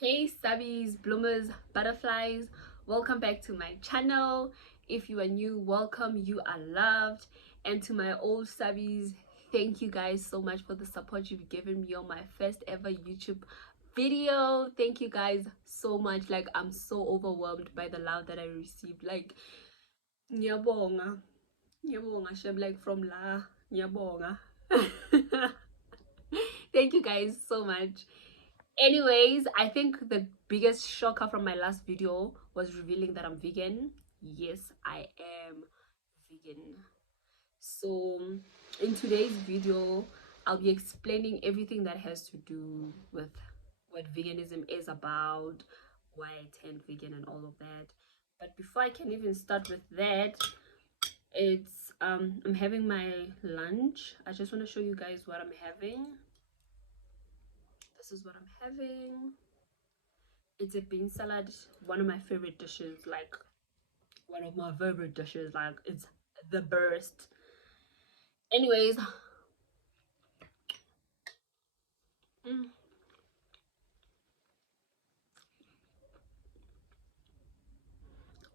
Hey subbies, bloomers, butterflies, welcome back to my channel. If you are new, welcome, you are loved. And to my old subbies, thank you guys so much for the support you've given me on my first ever YouTube video. Thank you guys so much. Like, I'm so overwhelmed by the love that I received. Like, ngiyabonga, ngiyabonga shem, like from la, ngiyabonga. Thank you guys so much. Anyways, I think the biggest shocker from my last video was revealing that I'm vegan. Yes, I am vegan. So in today's video, I'll be explaining everything that has to do with what veganism is about, why I turned vegan and all of that. But before I can even start with that, it's I'm having my lunch. I just want to show you guys what I'm having. This is what I'm having. It's a bean salad, one of my favorite dishes, like it's the best. Anyways,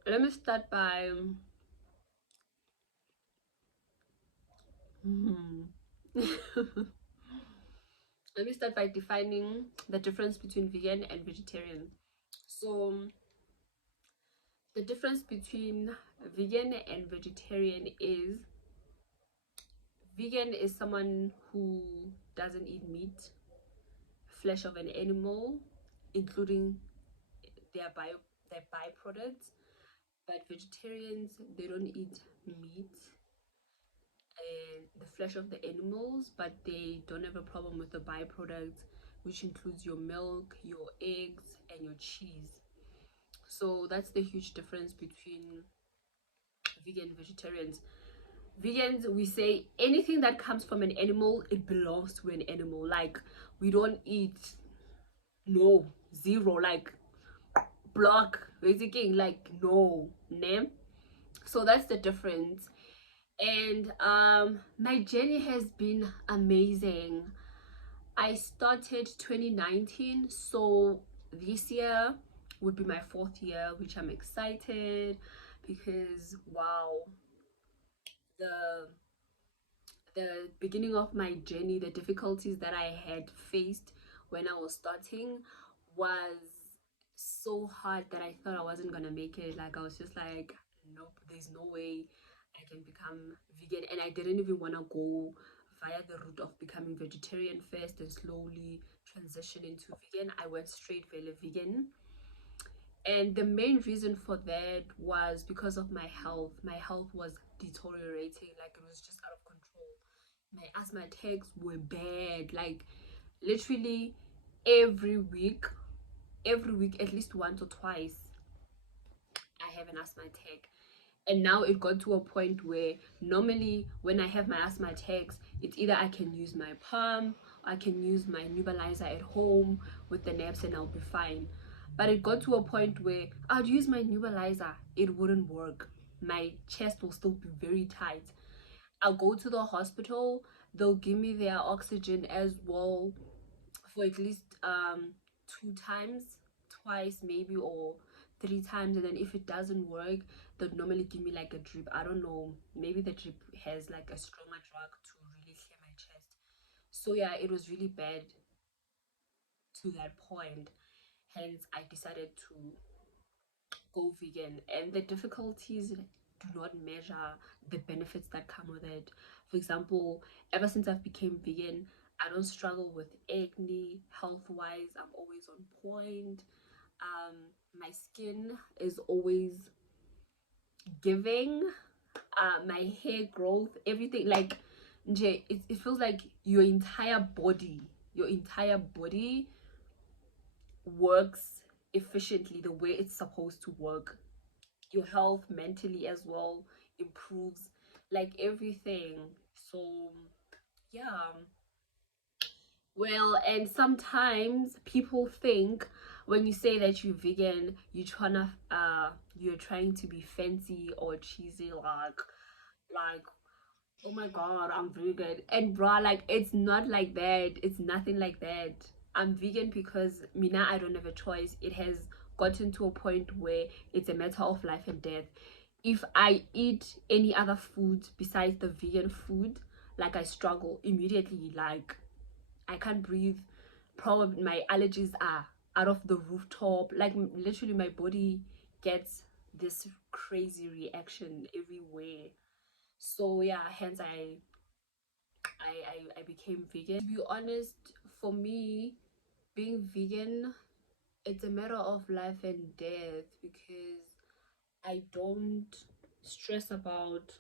let me start by let me start by defining the difference between vegan and vegetarian. So the difference between vegan and vegetarian is vegan is someone who doesn't eat meat, flesh of an animal, including their byproducts. But vegetarians, they don't eat meat and the flesh of the animals, but they don't have a problem with the byproducts, which includes your milk, your eggs, and your cheese. So that's the huge difference between vegan and vegetarians. Vegans, we say anything that comes from an animal, it belongs to an animal. Like, we don't eat zero, like block basically, like no name. So that's the difference. And my journey has been amazing. I started 2019, so this year would be my 4th year, which I'm excited because wow, the beginning of my journey, the difficulties that I had faced when I was starting was so hard that I thought I wasn't gonna make it. Like, I was just like, nope, there's no way I can become vegan. And I didn't even want to go via the route of becoming vegetarian first and slowly transition into vegan. I went straight vegan. And the main reason for that was because of my health. My health was deteriorating, like it was just out of control. My asthma attacks were bad, like literally every week at least once or twice I have an asthma attack. And now it got to a point where normally when I have my asthma attacks, it's either I can use my palm, I can use my nebulizer at home with the naps and I'll be fine. But it got to a point where I'd use my nebulizer, it wouldn't work. My chest will still be very tight. I'll go to the hospital, they'll give me their oxygen as well for at least 2 times, twice maybe, or 3 times. And then if it doesn't work, they'll normally give me like a drip. I don't know, maybe the drip has like a stronger drug to really clear my chest. So yeah, it was really bad to that point. Hence I decided to go vegan, and the difficulties do not measure the benefits that come with it. For example, ever since I've become vegan, I don't struggle with acne. Health wise, I'm always on point. My skin is always giving. My hair growth, everything, like it feels like your entire body works efficiently the way it's supposed to work. Your health mentally as well improves, like everything. So yeah. Well, and sometimes people think when you say that you're vegan, you're trying to be fancy or cheesy, like oh my god, I'm vegan. And bruh, like, it's not like that. It's nothing like that. I'm vegan because Mina, I don't have a choice. It has gotten to a point where it's a matter of life and death. If I eat any other food besides the vegan food, like I struggle immediately, like I can't breathe. Probably my allergies are out of the rooftop. Like literally my body gets this crazy reaction everywhere. So yeah, hence I became vegan. To be honest, for me, being vegan, it's a matter of life and death because I don't stress about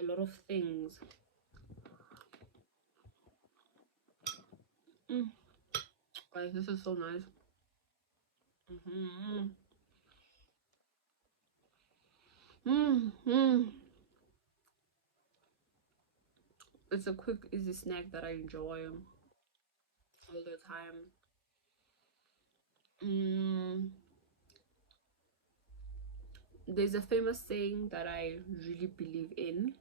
a lot of things. Mm. Guys, this is so nice. Mm-hmm. Mm-hmm. It's a quick, easy snack that I enjoy all the time. Mm. There's a famous saying that I really believe in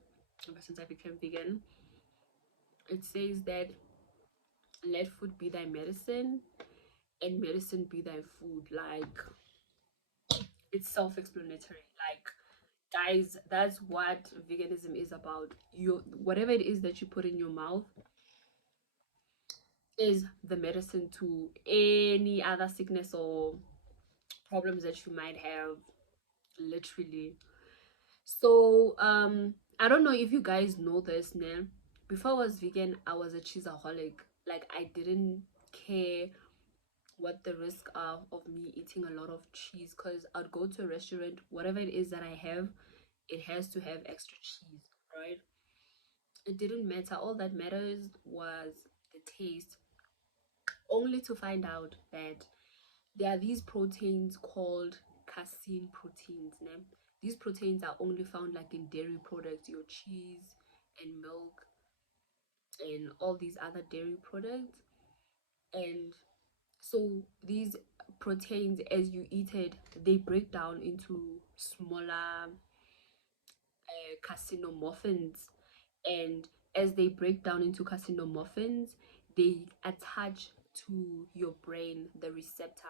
ever since I became vegan. It says that let food be thy medicine and medicine be thy food. Like it's self-explanatory. Like guys, that's what veganism is about. You whatever it is that you put in your mouth is the medicine to any other sickness or problems that you might have, literally. So I don't know if you guys know this now. Before I was vegan, I was a cheeseaholic. Like I didn't care what the risk are of me eating a lot of cheese, because I'd go to a restaurant, whatever it is that I have, it has to have extra cheese, right? It didn't matter. All that matters was the taste, only to find out that there are these proteins called casein proteins. Né? These proteins are only found like in dairy products, your cheese and milk and all these other dairy products. And so these proteins, as you eat it, they break down into smaller carcinomorphins, and as they break down into carcinomorphins, they attach to your brain, the receptor,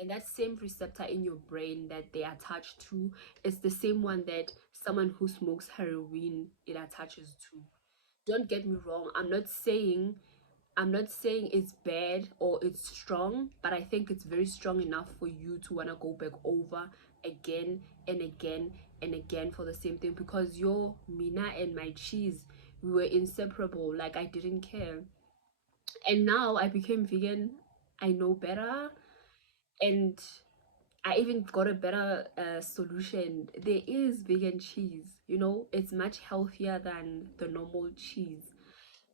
and that same receptor in your brain that they attach to is the same one that someone who smokes heroin it attaches to. Don't get me wrong, I'm not saying it's bad or it's strong, but I think it's very strong enough for you to want to go back over again and again and again for the same thing, because your Mina and my cheese, we were inseparable. Like I didn't care. And now I became vegan. I know better, and I even got a better solution. There is vegan cheese, it's much healthier than the normal cheese.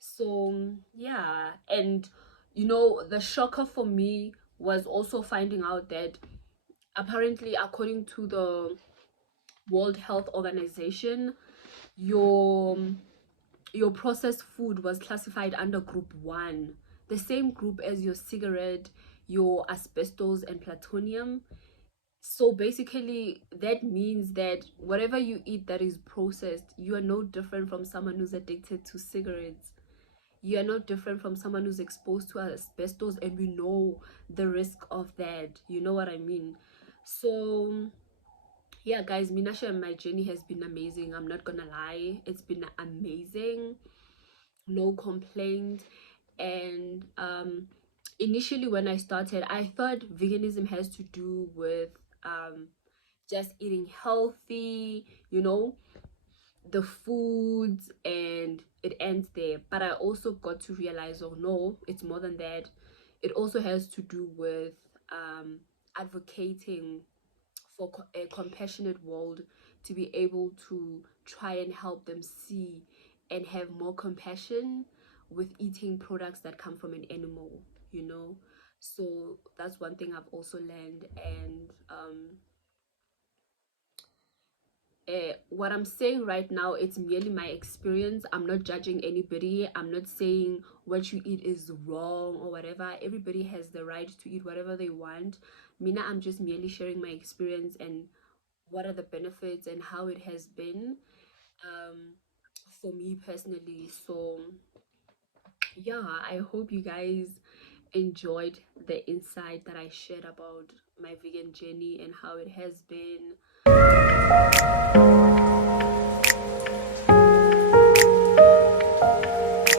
So yeah, and the shocker for me was also finding out that apparently, according to the World Health Organization, your your processed food was classified under group 1, the same group as your cigarette, your asbestos and plutonium. So basically that means that whatever you eat that is processed, you are no different from someone who's addicted to cigarettes. You are not different from someone who's exposed to asbestos, and we know the risk of that. You know what I mean? So yeah, guys, Minasha, and my journey has been amazing. I'm not gonna lie, it's been amazing. No complaint. And initially when I started, I thought veganism has to do with just eating healthy, the foods, and it ends there. But I also got to realize, oh no, it's more than that. It also has to do with advocating for a compassionate world, to be able to try and help them see and have more compassion with eating products that come from an animal. So that's one thing I've also learned. And what I'm saying right now, it's merely my experience. I'm not judging anybody. I'm not saying what you eat is wrong or whatever. Everybody has the right to eat whatever they want. Mina, I'm just merely sharing my experience and what are the benefits and how it has been for me personally. So yeah, I hope you guys enjoyed the insight that I shared about my vegan journey and how it has been.